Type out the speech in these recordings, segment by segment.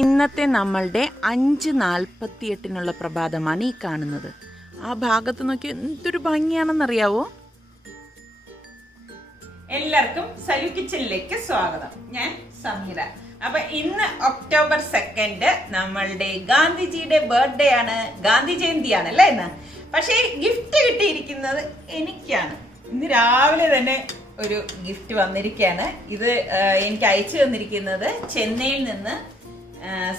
ഇന്നത്തെ നമ്മളുടെ 5:48 പ്രഭാതമാണ് ഈ കാണുന്നത്. ആ ഭാഗത്ത് നോക്കി എന്തൊരു ഭംഗിയാണെന്നറിയാവോ? എല്ലാവർക്കും സലു കിച്ചനിലേക്ക് സ്വാഗതം. ഞാൻ സമീര. അപ്പൊ ഇന്ന് ഒക്ടോബർ 2 നമ്മളുടെ ഗാന്ധിജിയുടെ ബർത്ത്ഡേ ആണ്, ഗാന്ധി ജയന്തിയാണ് അല്ലേ ഇന്ന്. പക്ഷേ ഗിഫ്റ്റ് കിട്ടിയിരിക്കുന്നത് എനിക്കാണ്. ഇന്ന് രാവിലെ തന്നെ ഒരു ഗിഫ്റ്റ് വന്നിരിക്കുകയാണ്. ഇത് എനിക്ക് അയച്ചു തന്നിരിക്കുന്നത് ചെന്നൈയിൽ നിന്ന്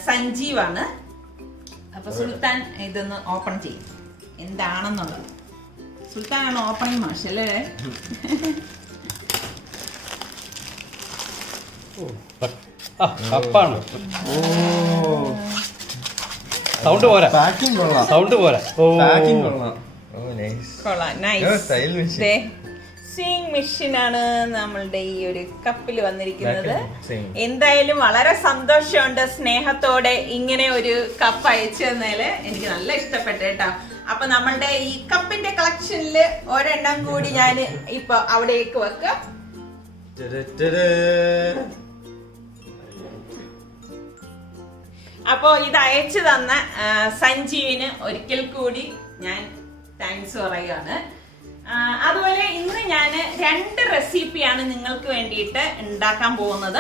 സഞ്ജീവാണ്. അപ്പൊ സുൽത്താൻ ഇതൊന്ന് ഓപ്പൺ ചെയ്യും എന്താണെന്നുള്ളത്. സുൽത്താനാണ് ഓപ്പണിംഗ് മാഷ് അല്ലേ? സൗണ്ട് പോരാ. സൗണ്ട് പോരാ. സ്വിംഗ് മെഷീൻ ആണ് നമ്മളുടെ ഈ ഒരു കപ്പിൽ വന്നിരിക്കുന്നത്. എന്തായാലും വളരെ സന്തോഷമുണ്ട് സ്നേഹത്തോടെ ഇങ്ങനെ ഒരു കപ്പ് അയച്ചു തന്നതില്. എനിക്ക് നല്ല ഇഷ്ടപ്പെട്ടു കേട്ടോ. അപ്പൊ നമ്മളുടെ ഈ കപ്പിന്റെ കളക്ഷനില് ഒരെണ്ണം കൂടി ഞാൻ ഇപ്പൊ അവിടേക്ക് വെക്കാം. അപ്പോ ഇത് അയച്ചു തന്ന സഞ്ജീവിന് ഒരിക്കൽ കൂടി ഞാൻ താങ്ക്സ് പറയുകയാണ്. അതുപോലെ ഇന്ന് ഞാൻ 2 റെസിപ്പിയാണ് നിങ്ങൾക്ക് വേണ്ടിയിട്ട് ഉണ്ടാക്കാൻ പോകുന്നത്.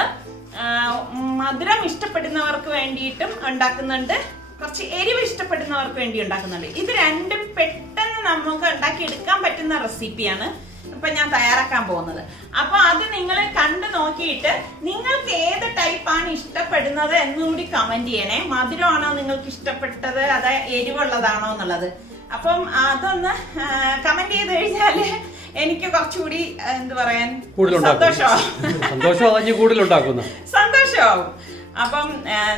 മധുരം ഇഷ്ടപ്പെടുന്നവർക്ക് വേണ്ടിയിട്ടും ഉണ്ടാക്കുന്നുണ്ട്, കുറച്ച് എരിവ് ഇഷ്ടപ്പെടുന്നവർക്ക് വേണ്ടി ഉണ്ടാക്കുന്നുണ്ട്. ഇത് രണ്ടും പെട്ടെന്ന് നമുക്ക് ഉണ്ടാക്കി എടുക്കാൻ പറ്റുന്ന റെസിപ്പിയാണ് ഇപ്പൊ ഞാൻ തയ്യാറാക്കാൻ പോകുന്നത്. അപ്പൊ അത് നിങ്ങൾ കണ്ടു നോക്കിയിട്ട് നിങ്ങൾക്ക് ഏത് ടൈപ്പാണ് ഇഷ്ടപ്പെടുന്നത് എന്നുകൂടി കമന്റ് ചെയ്യണേ. മധുരമാണോ നിങ്ങൾക്ക് ഇഷ്ടപ്പെട്ടത്, അത് എരിവുള്ളതാണോ എന്നുള്ളത്. അപ്പം അതൊന്ന് കമന്റ് ചെയ്ത് കഴിഞ്ഞാല് എനിക്ക് കുറച്ചുകൂടി എന്ത് പറയാൻ സന്തോഷമാവും. അപ്പം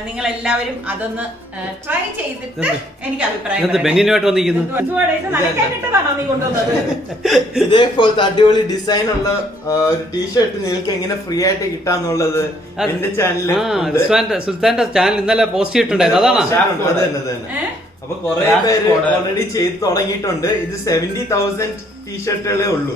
നിങ്ങൾ എല്ലാവരും അതൊന്ന് ട്രൈ ചെയ്തിട്ട് എനിക്ക് അഭിപ്രായം. നീ കൊണ്ടുവന്നത് ഇതേപോലത്തെ അടിപൊളി ഡിസൈൻ ഉള്ള ഒരു ടീഷർട്ട് നിങ്ങൾക്ക് എങ്ങനെ ഫ്രീ ആയിട്ട് കിട്ടാന്നുള്ളത് എന്റെ ചാനലിൽ സുൽത്താന്റെ ചാനൽ ഇന്നലെ പോസ്റ്റ് ചെയ്തിട്ടുണ്ടായിരുന്നു. അതാണ്. അപ്പൊ കുറെ പേര് ഓൾറെഡി ചെയ്ത് തുടങ്ങിയിട്ടുണ്ട്. ഇത് 70,000 ടീഷർട്ടുകളേ ഉള്ളൂ.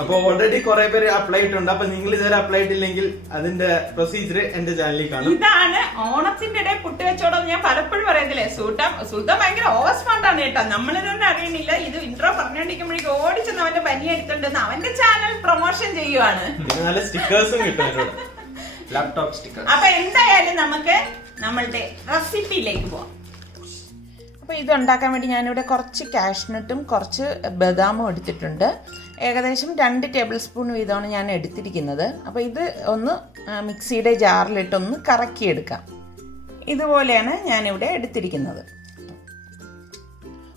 അപ്പൊ ഓൾറെഡി കുറെ പേര് അപ്ലൈ ഇട്ടുണ്ട്. അപ്പൊ നിങ്ങൾ ഇതുവരെ അപ്ലൈ ഇട്ടില്ലെങ്കിൽ അതിന്റെ പ്രൊസീജിയർ എന്റെ ചാനലിൽ കാണും. ഇതാണ് ഓണത്തിന്റെ ഇടയിൽ പുട്ടുവെച്ചോടം ഞാൻ പലപ്പോഴും പറയത്തില്ലേ. സുൽത്താൻ ഭയങ്കര ഓവർ സ്മാർട്ട് ആണ് കേട്ടോ. നമ്മളിതൊന്നും അറിയണില്ല. ഇത് ഇൻട്രോ പറഞ്ഞോണ്ടിരിക്കുമ്പോഴേക്കും ഓടിച്ചെന്ന് അവന്റെ പനി എടുത്തോണ്ടെന്ന് അവന്റെ ചാനൽ പ്രൊമോഷൻ ചെയ്യുവാണ്. നല്ല സ്റ്റിക്കേഴ്സും കിട്ടും, ലാപ്ടോപ്പ് സ്റ്റിക്കേഴ്സ്. അപ്പൊ എന്തായാലും നമുക്ക് നമ്മളുടെ റെസിപ്പിയിലേക്ക് പോവാം. അപ്പോൾ ഇത് ഉണ്ടാക്കാൻ വേണ്ടി ഞാനിവിടെ കുറച്ച് കാഷ്നട്ടും കുറച്ച് ബദാമും എടുത്തിട്ടുണ്ട്. ഏകദേശം 2 ടേബിൾ സ്പൂൺ വീതമാണ് ഞാൻ എടുത്തിരിക്കുന്നത്. അപ്പോൾ ഇത് ഒന്ന് മിക്സിയുടെ ജാറിലിട്ടൊന്ന് കറക്കിയെടുക്കാം. ഇതുപോലെയാണ് ഞാനിവിടെ എടുത്തിരിക്കുന്നത്.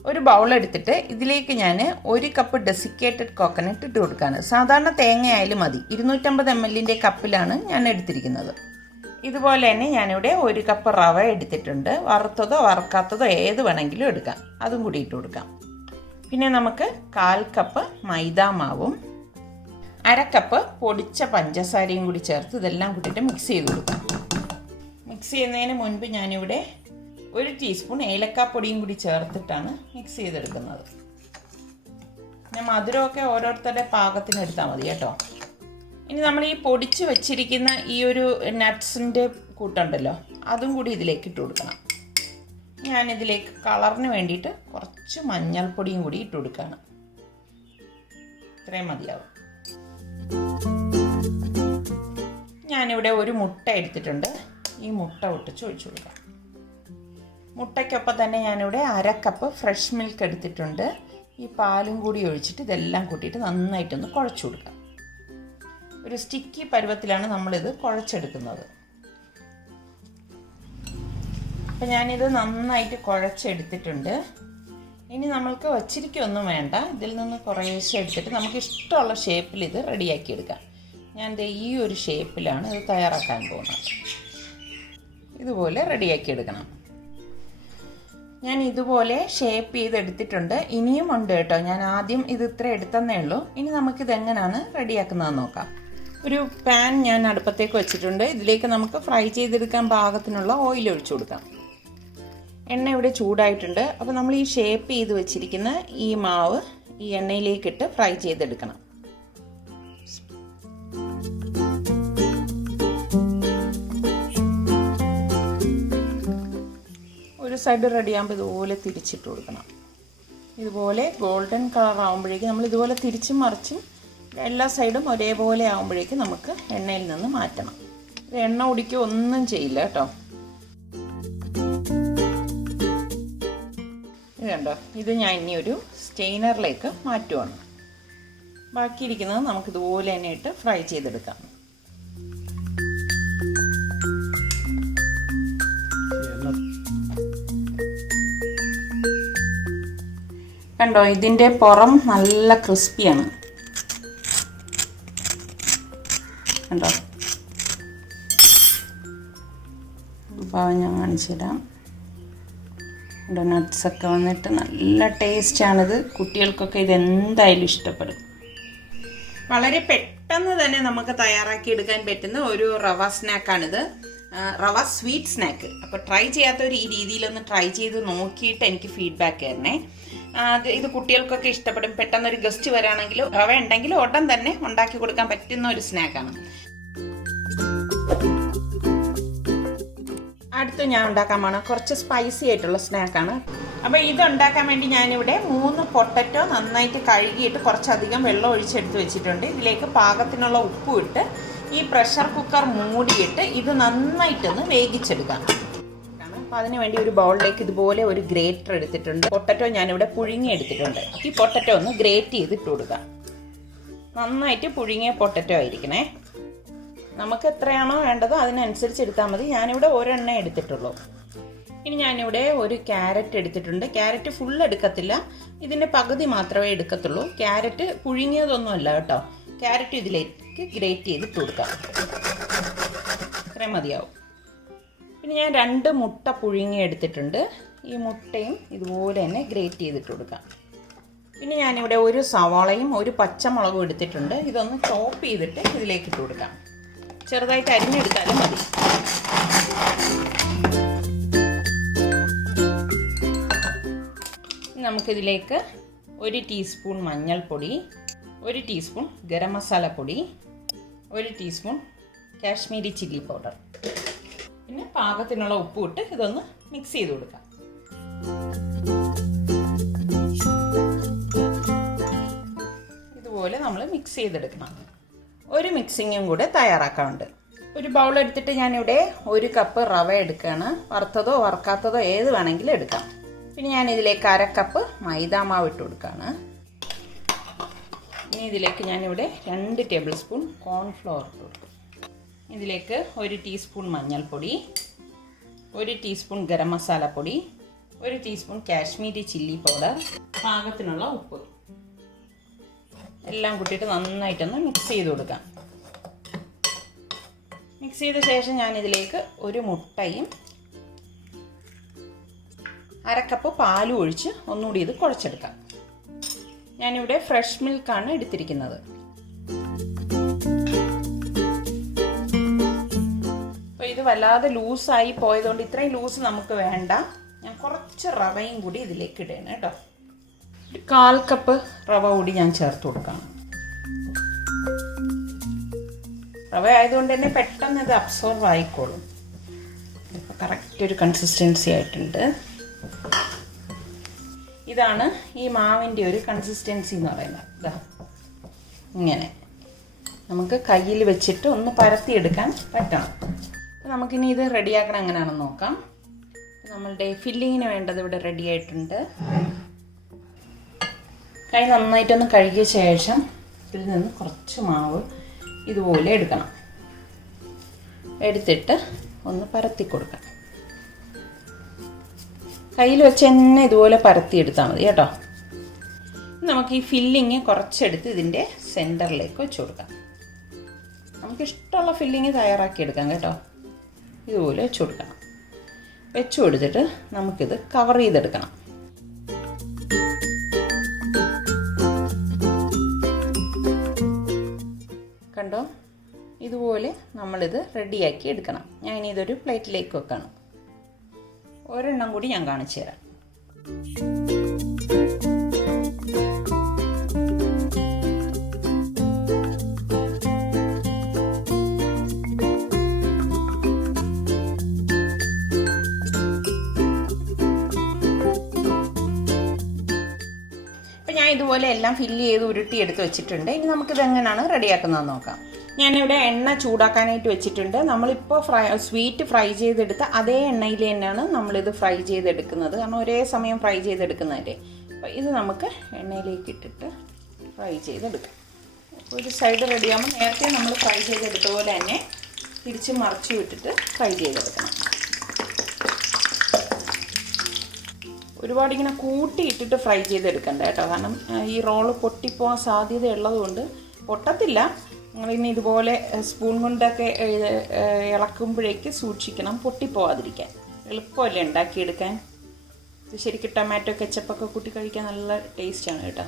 ഒരു ബൗൾ എടുത്തിട്ട് ഇതിലേക്ക് ഞാൻ 1 കപ്പ് ഡെസിക്കേറ്റഡ് കോക്കനട്ട് ഇട്ട് കൊടുക്കുകയാണ്. സാധാരണ തേങ്ങയായാലും മതി. 250 ml കപ്പിലാണ് ഞാൻ എടുത്തിരിക്കുന്നത്. ഇതുപോലെ തന്നെ ഞാനിവിടെ 1 കപ്പ് റവ എടുത്തിട്ടുണ്ട്. വറുത്തതോ വറുക്കാത്തതോ ഏത് വേണമെങ്കിലും എടുക്കാം. അതും കൂടി ഇട്ട് കൊടുക്കാം. പിന്നെ നമുക്ക് 1/4 കപ്പ് മൈദാ മാവും 1/2 കപ്പ് പൊടിച്ച പഞ്ചസാരയും കൂടി ചേർത്ത് ഇതെല്ലാം കൂട്ടിയിട്ട് മിക്സ് ചെയ്ത് കൊടുക്കാം. മിക്സ് ചെയ്യുന്നതിന് മുൻപ് ഞാനിവിടെ 1 ടീസ്പൂൺ ഏലക്കാപ്പൊടിയും കൂടി ചേർത്തിട്ടാണ് മിക്സ് ചെയ്തെടുക്കുന്നത്. പിന്നെ മധുരമൊക്കെ ഓരോരുത്തരുടെ പാകത്തിന് എടുത്താൽ മതി കേട്ടോ. ഇനി നമ്മൾ ഈ പൊടിച്ച് വെച്ചിരിക്കുന്ന ഈ ഒരു നട്ട്സിൻ്റെ കൂട്ടുണ്ടല്ലോ, അതും കൂടി ഇതിലേക്ക് ഇട്ട് കൊടുക്കണം. ഞാനിതിലേക്ക് കളറിന് വേണ്ടിയിട്ട് കുറച്ച് മഞ്ഞൾപ്പൊടിയും കൂടി ഇട്ട് കൊടുക്കുകയാണ്. ഇത്രയും മതിയാവും. ഞാനിവിടെ 1 മുട്ട എടുത്തിട്ടുണ്ട്. ഈ മുട്ട ഒട്ടിച്ച് ഒഴിച്ചു കൊടുക്കാം. മുട്ടയ്ക്കൊപ്പം തന്നെ ഞാനിവിടെ 1/2 കപ്പ് ഫ്രഷ് മിൽക്ക് എടുത്തിട്ടുണ്ട്. ഈ പാലും കൂടി ഒഴിച്ചിട്ട് ഇതെല്ലാം കൂട്ടിയിട്ട് നന്നായിട്ടൊന്ന് കുഴച്ചു കൊടുക്കാം. ഒരു സ്റ്റിക്കി പരുവത്തിലാണ് നമ്മളിത് കുഴച്ചെടുക്കുന്നത്. അപ്പം ഞാനിത് നന്നായിട്ട് കുഴച്ചെടുത്തിട്ടുണ്ട്. ഇനി നമ്മൾക്ക് വച്ചിരിക്കൊന്നും വേണ്ട. ഇതിൽ നിന്ന് കുറേശ്ശെ എടുത്തിട്ട് നമുക്ക് ഇഷ്ടമുള്ള ഷേപ്പിൽ ഇത് റെഡിയാക്കി എടുക്കാം. ഞാൻ ഈ ഒരു ഷേപ്പിലാണ് ഇത് തയ്യാറാക്കാൻ പോകുന്നത്. ഇതുപോലെ റെഡിയാക്കി എടുക്കണം. ഞാൻ ഇതുപോലെ ഷേപ്പ് ചെയ്തെടുത്തിട്ടുണ്ട്. ഇനിയും ഉണ്ട് കേട്ടോ. ഞാൻ ആദ്യം ഇത് ഇത്ര എടുത്തന്നേ ഉള്ളൂ. ഇനി നമുക്കിത് എങ്ങനെയാണ് റെഡിയാക്കുന്നതെന്ന് നോക്കാം. ഒരു പാൻ ഞാൻ അടുപ്പത്തേക്ക് വെച്ചിട്ടുണ്ട്. ഇതിലേക്ക് നമുക്ക് ഫ്രൈ ചെയ്തെടുക്കാൻ പാകത്തിനുള്ള ഓയിൽ ഒഴിച്ചു കൊടുക്കാം. എണ്ണ ഇവിടെ ചൂടായിട്ടുണ്ട്. അപ്പോൾ നമ്മൾ ഈ ഷേപ്പ് ചെയ്ത് വെച്ചിരിക്കുന്ന ഈ മാവ് ഈ എണ്ണയിലേക്കിട്ട് ഫ്രൈ ചെയ്തെടുക്കണം. സൈഡ് റെഡി ആകുമ്പോൾ ഇതുപോലെ തിരിച്ചിട്ട് കൊടുക്കണം. ഇതുപോലെ ഗോൾഡൻ കളർ ആകുമ്പോഴേക്കും നമ്മൾ ഇതുപോലെ തിരിച്ചും മറിച്ചും എല്ലാ സൈഡും ഒരേപോലെ ആകുമ്പോഴേക്കും നമുക്ക് എണ്ണയിൽ നിന്ന് മാറ്റണം. ഇത് എണ്ണ കുടിക്കുക ഒന്നും ചെയ്യില്ല കേട്ടോ. ഇത് കണ്ടോ, ഇത് ഞാൻ ഇനി ഒരു സ്റ്റെയിനറിലേക്ക് മാറ്റുവാണ്. ബാക്കിയിരിക്കുന്നത് നമുക്കിതുപോലെ തന്നെ ഇട്ട് ഫ്രൈ ചെയ്തെടുക്കാം. കണ്ടോ, ഇതിൻ്റെ പുറം നല്ല ക്രിസ്പിയാണ്. കണ്ടോ, അപ്പോൾ ഞാൻ കാണിച്ചിടാം. നട്ട്സൊക്കെ വന്നിട്ട് നല്ല ടേസ്റ്റാണിത്. കുട്ടികൾക്കൊക്കെ ഇത് എന്തായാലും ഇഷ്ടപ്പെടും. വളരെ പെട്ടെന്ന് തന്നെ നമുക്ക് തയ്യാറാക്കി എടുക്കാൻ പറ്റുന്ന ഒരു റവ സ്നാക്കാണിത്, റവ സ്വീറ്റ് സ്നാക്ക്. അപ്പോൾ ട്രൈ ചെയ്യാത്തവർ ഈ രീതിയിലൊന്ന് ട്രൈ ചെയ്ത് നോക്കിയിട്ട് എനിക്ക് ഫീഡ്ബാക്ക് തരണേ. ഇത് കുട്ടികൾക്കൊക്കെ ഇഷ്ടപ്പെടും. പെട്ടെന്നൊരു ഗസ്റ്റ് വരാണെങ്കിൽ റവ ഉണ്ടെങ്കിൽ ഉടൻ തന്നെ ഉണ്ടാക്കി കൊടുക്കാൻ പറ്റുന്ന ഒരു സ്നാക്കാണ്. അടുത്ത് ഞാൻ ഉണ്ടാക്കാൻ പോണ കുറച്ച് സ്പൈസി ആയിട്ടുള്ള സ്നാക്കാണ്. അപ്പോൾ ഇത് ഉണ്ടാക്കാൻ വേണ്ടി ഞാനിവിടെ 3 പൊട്ടറ്റോ നന്നായിട്ട് കഴുകിയിട്ട് കുറച്ചധികം വെള്ളം ഒഴിച്ചെടുത്ത് വെച്ചിട്ടുണ്ട്. ഇതിലേക്ക് പാകത്തിനുള്ള ഉപ്പും ഇട്ട് ഈ പ്രഷർ കുക്കർ മൂടിയിട്ട് ഇത് നന്നായിട്ടൊന്ന് വേവിച്ചെടുക്കാം. അപ്പോൾ അതിന് വേണ്ടി ഒരു ബൗളിലേക്ക് ഇതുപോലെ ഒരു ഗ്രേറ്റർ എടുത്തിട്ടുണ്ട്. പൊട്ടറ്റോ ഞാനിവിടെ പുഴുങ്ങി എടുത്തിട്ടുണ്ട്. ഈ പൊട്ടറ്റോ ഒന്ന് ഗ്രേറ്റ് ചെയ്തിട്ട് കൊടുക്കാം. നന്നായിട്ട് പുഴുങ്ങിയ പൊട്ടറ്റോ ആയിരിക്കണേ. നമുക്ക് എത്രയാണോ വേണ്ടത് അതിനനുസരിച്ച് എടുത്താൽ മതി. ഞാനിവിടെ ഒരെണ്ണ എടുത്തിട്ടുള്ളൂ. ഇനി ഞാനിവിടെ ഒരു ക്യാരറ്റ് എടുത്തിട്ടുണ്ട്. ക്യാരറ്റ് ഫുൾ എടുക്കത്തില്ല, ഇതിൻ്റെ പകുതി മാത്രമേ എടുക്കത്തുള്ളൂ. ക്യാരറ്റ് പുഴുങ്ങിയതൊന്നുമല്ല കേട്ടോ. ക്യാരറ്റ് ഇതിലേക്ക് ഗ്രേറ്റ് ചെയ്തിട്ട് കൊടുക്കാം. ഇത്രയും മതിയാവും. പിന്നെ ഞാൻ 2 മുട്ട പുഴുങ്ങി എടുത്തിട്ടുണ്ട്. ഈ മുട്ടയും ഇതുപോലെ തന്നെ ഗ്രേറ്റ് ചെയ്തിട്ട് കൊടുക്കാം. പിന്നെ ഞാനിവിടെ ഒരു സവാളയും ഒരു പച്ചമുളകും എടുത്തിട്ടുണ്ട്. ഇതൊന്ന് ചോപ്പ് ചെയ്തിട്ട് ഇതിലേക്ക് ഇട്ട് കൊടുക്കാം. ചെറുതായിട്ട് അരിഞ്ഞെടുത്താലും മതി. നമുക്കിതിലേക്ക് 1 ടീസ്പൂൺ മഞ്ഞൾപ്പൊടി, 1 ടീസ്പൂൺ ഗരം മസാലപ്പൊടി, 1 ടീസ്പൂൺ കാശ്മീരി ചില്ലി പൗഡർ, പിന്നെ പാകത്തിനുള്ള ഉപ്പ് ഇട്ട് ഇതൊന്ന് മിക്സ് ചെയ്ത് കൊടുക്കാം. ഇതുപോലെ നമ്മൾ മിക്സ് ചെയ്തെടുക്കണം. ഒരു മിക്സിങ്ങും കൂടെ തയ്യാറാക്കാറുണ്ട്. ഒരു ബൗൾ എടുത്തിട്ട് ഞാനിവിടെ 1 കപ്പ് റവ എടുക്കുകയാണ്. വറുത്തതോ വറുക്കാത്തതോ ഏത് വേണമെങ്കിലും എടുക്കാം. പിന്നെ ഞാൻ ഇതിലേക്ക് 1/2 കപ്പ് മൈദാമാവ് ഇട്ട് കൊടുക്കുകയാണ്. ഇനി ഇതിലേക്ക് ഞാനിവിടെ 2 ടേബിൾ സ്പൂൺ കോൺഫ്ലവർ ഇട്ട് കൊടുക്കും. ഇതിലേക്ക് 1 ടീസ്പൂൺ മഞ്ഞൾപ്പൊടി, 1 ടീസ്പൂൺ ഗരം മസാലപ്പൊടി, 1 ടീസ്പൂൺ കാശ്മീരി ചില്ലി പൗഡർ, പാകത്തിനുള്ള ഉപ്പ് എല്ലാം കൂട്ടിയിട്ട് നന്നായിട്ടൊന്ന് മിക്സ് ചെയ്ത് കൊടുക്കാം. മിക്സ് ചെയ്ത ശേഷം ഞാനിതിലേക്ക് 1 മുട്ടയും 1/2 കപ്പ് പാലും ഒഴിച്ച് ഒന്നുകൂടി ഇത് കുഴച്ചെടുക്കാം. ഞാനിവിടെ ഫ്രഷ് മിൽക്കാണ് എടുത്തിരിക്കുന്നത്. അപ്പോൾ ഇത് വല്ലാതെ ലൂസായി പോയതുകൊണ്ട് ഇത്രയും ലൂസ് നമുക്ക് വേണ്ട. ഞാൻ കുറച്ച് റവയും കൂടി ഇതിലേക്ക് ഇടണം കേട്ടോ. 1/4 കപ്പ് റവ കൂടി ഞാൻ ചേർത്ത് കൊടുക്കാം. റവ ആയതുകൊണ്ട് തന്നെ പെട്ടെന്ന് ഇത് അബ്സോർവ് ആയിക്കോളും. ഇപ്പോൾ കറക്റ്റ് ഒരു കൺസിസ്റ്റൻസി ആയിട്ടുണ്ട്. ഇതാണ് ഈ മാവിൻ്റെ ഒരു കൺസിസ്റ്റൻസി എന്ന് പറയുന്നത്. ഇതാ ഇങ്ങനെ നമുക്ക് കയ്യിൽ വെച്ചിട്ട് ഒന്ന് പരത്തിയെടുക്കാൻ പറ്റണം. നമുക്കിനി ഇത് റെഡിയാക്കണം എങ്ങനെയാണെന്ന് നോക്കാം. നമ്മളുടെ ഫില്ലിങ്ങിന് വേണ്ടത് ഇവിടെ റെഡി ആയിട്ടുണ്ട്. കൈ നന്നായിട്ടൊന്ന് കഴുകിയ ശേഷം ഇതിൽ നിന്ന് കുറച്ച് മാവ് ഇതുപോലെ എടുക്കണം. എടുത്തിട്ട് ഒന്ന് പരത്തി കൊടുക്കാം. കയ്യിൽ വെച്ച് തന്നെ ഇതുപോലെ പരത്തിയെടുത്താൽ മതി കേട്ടോ. നമുക്ക് ഈ ഫില്ലിങ് കുറച്ചെടുത്ത് ഇതിൻ്റെ സെൻറ്ററിലേക്ക് വെച്ച് കൊടുക്കാം. നമുക്കിഷ്ടമുള്ള ഫില്ലിങ് തയ്യാറാക്കിയെടുക്കാം കേട്ടോ. ഇതുപോലെ വെച്ച് കൊടുക്കണം. വെച്ച് കൊടുത്തിട്ട് നമുക്കിത് കവർ ചെയ്തെടുക്കണം. കണ്ടോ, ഇതുപോലെ നമ്മളിത് റെഡിയാക്കി എടുക്കണം. ഞാൻ ഇനി ഇതൊരു പ്ലേറ്റിലേക്ക് വെക്കണം. ഒരെണ്ണം കൂടി ഞാൻ കാണിച്ചു തരാം. ഇതുപോലെ എല്ലാം ഫില്ല് ചെയ്ത് ഉരുട്ടി എടുത്ത് വെച്ചിട്ടുണ്ട്. ഇനി നമുക്കിത് എങ്ങനെയാണ് റെഡിയാക്കുന്നതെന്ന് നോക്കാം. ഞാനിവിടെ എണ്ണ ചൂടാക്കാനായിട്ട് വെച്ചിട്ടുണ്ട്. നമ്മളിപ്പോൾ സ്വീറ്റ് ഫ്രൈ ചെയ്തെടുത്ത അതേ എണ്ണയിൽ തന്നെയാണ് നമ്മളിത് ഫ്രൈ ചെയ്തെടുക്കുന്നത്. കാരണം ഒരേ സമയം ഫ്രൈ ചെയ്തെടുക്കുന്നതല്ലേ. അപ്പോൾ ഇത് നമുക്ക് എണ്ണയിലേക്ക് ഇട്ടിട്ട് ഫ്രൈ ചെയ്തെടുക്കാം. ഒരു സൈഡ് റെഡിയാകുമ്പോൾ നേരത്തെ നമ്മൾ ഫ്രൈ ചെയ്തെടുത്ത പോലെ തന്നെ തിരിച്ച് മറിച്ച് വിട്ടിട്ട് ഫ്രൈ ചെയ്തെടുക്കണം. ഒരുപാട് ഇങ്ങനെ കൂട്ടിയിട്ടിട്ട് ഫ്രൈ ചെയ്തെടുക്കണ്ട കേട്ടോ. കാരണം ഈ റോള് പൊട്ടിപ്പോകാൻ സാധ്യതയുള്ളതുകൊണ്ട് പൊട്ടത്തില്ല. നിങ്ങളിനി ഇതുപോലെ സ്പൂൺ കൊണ്ടൊക്കെ ഇളക്കുമ്പോഴേക്ക് സൂക്ഷിക്കണം, പൊട്ടിപ്പോവാതിരിക്കാൻ. എളുപ്പമല്ലേ ഉണ്ടാക്കിയെടുക്കാൻ. ഇത് ശരിക്കും ടൊമാറ്റോ കെച്ചപ്പൊക്കെ കൂട്ടി കഴിക്കാൻ നല്ല ടേസ്റ്റാണ് കേട്ടോ.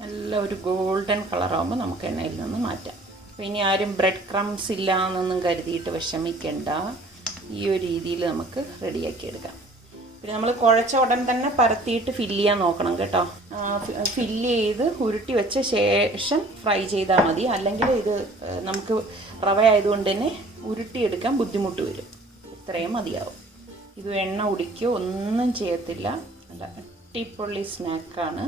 നല്ല ഒരു ഗോൾഡൻ കളറാകുമ്പോൾ നമുക്ക് എണ്ണയിൽ നിന്ന് മാറ്റാം. അപ്പോൾ ഇനി ആരും ബ്രെഡ് ക്രംസ് ഇല്ല എന്നൊന്നും കരുതിയിട്ട് വിഷമിക്കണ്ട. ഈ ഒരു രീതിയിൽ നമുക്ക് റെഡിയാക്കി എടുക്കാം. പിന്നെ നമ്മൾ കുഴച്ച ഉടൻ തന്നെ പരത്തിയിട്ട് ഫില്ല് ചെയ്യാൻ നോക്കണം കേട്ടോ. ഫില്ല് ചെയ്ത് ഉരുട്ടി വെച്ച ശേഷം ഫ്രൈ ചെയ്താൽ മതി. അല്ലെങ്കിൽ ഇത് നമുക്ക് റവ ആയതുകൊണ്ട് തന്നെ ഉരുട്ടിയെടുക്കാൻ ബുദ്ധിമുട്ട് വരും. ഇത്രയും മതിയാവും. ഇത് എണ്ണ ഉടിക്കുകയോ ഒന്നും ചെയ്യത്തില്ല. നല്ല അടിപൊളി സ്നാക്കാണ്.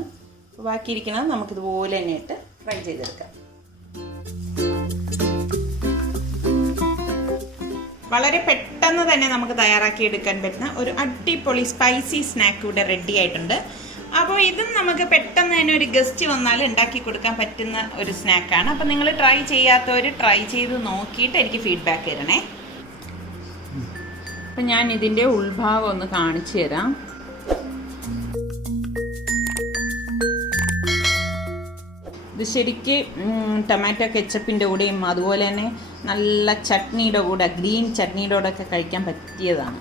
ബാക്കിയിരിക്കുന്നത് നമുക്കിതുപോലെ തന്നെ ഇട്ട് ഫ്രൈ ചെയ്തെടുക്കാം. വളരെ പെട്ടെന്ന് തന്നെ നമുക്ക് തയ്യാറാക്കി എടുക്കാൻ പറ്റുന്ന ഒരു അടിപൊളി സ്പൈസി സ്നാക്ക് ഇവിടെ റെഡി ആയിട്ടുണ്ട്. അപ്പോൾ ഇതും നമുക്ക് പെട്ടെന്ന് തന്നെ ഒരു ഗസ്റ്റ് വന്നാൽ ഉണ്ടാക്കി കൊടുക്കാൻ പറ്റുന്ന ഒരു സ്നാക്കാണ്. അപ്പോൾ നിങ്ങൾ ട്രൈ ചെയ്യാത്തവർ ട്രൈ ചെയ്ത് നോക്കിയിട്ട് എനിക്ക് ഫീഡ്ബാക്ക് തരണേ. അപ്പം ഞാൻ ഇതിൻ്റെ ഉൾഭാഗം ഒന്ന് കാണിച്ചു തരാം. ഇത് ശരിക്ക് ടൊമാറ്റോ കെച്ചപ്പിൻ്റെ കൂടെയും അതുപോലെ തന്നെ നല്ല ചട്നിയുടെ കൂടെ, ഗ്രീൻ ചട്നിയുടെ കൂടെ ഒക്കെ കഴിക്കാൻ പറ്റിയതാണ്.